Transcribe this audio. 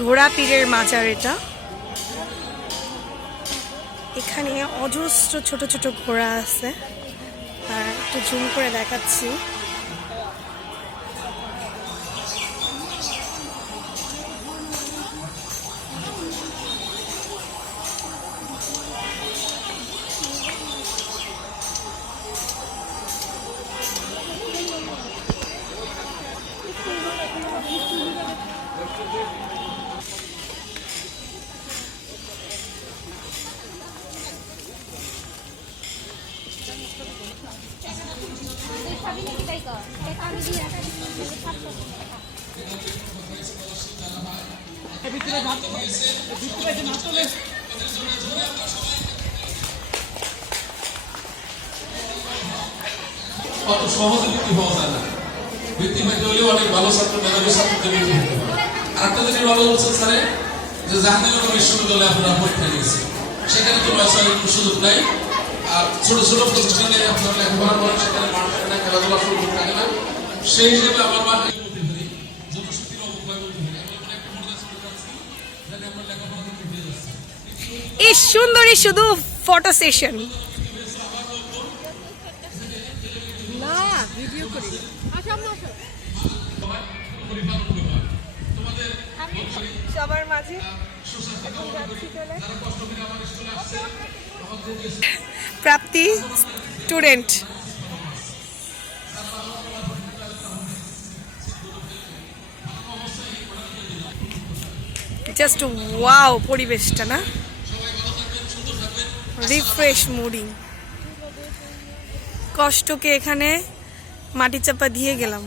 ঘোড়া পীরের মাজার এটা। এখানে অজস্র ছোট ছোট ঘোড়া আছে, আর একটু জুম করে দেখাচ্ছি। অত সহজে বৃত্তি পাওয়া যায় না। বৃত্তি পেতে হলেও অনেক ভালো ছাত্র, মেধাবী ছাত্রদের বৃত্তি পেতে হবে। আরেকটা জিনিস ভালো বলছেন স্যারে, যে জাহাঙ্গীরনগর বিশ্ববিদ্যালয়ে আপনারা পরীক্ষা দিয়েছে, সেখানে তো কোনো সুযোগ নাই। আর ছোট ছোট প্রতিষ্ঠানে আপনারা লেখাপড়া করেন, সেখানে মানুষের খেলাধুলা সুযোগ থাকে না। সেই হিসেবে আমার মা জনশক্তির অবক্ষয় বলতে পারি, আমরা একটা মনে যাচ্ছি যাতে আমরা লেখাপড়া করতে পেরে যাচ্ছি। এই সুন্দরী শুধু ফটো সেশন সবার মাঝে প্রাপ্তি স্টুডেন্ট। জাস্ট ওয়াও পরিবেশটা না, রিফ্রেশ মুডিং। কষ্টকে এখানে মাটি চাপা দিয়ে গেলাম।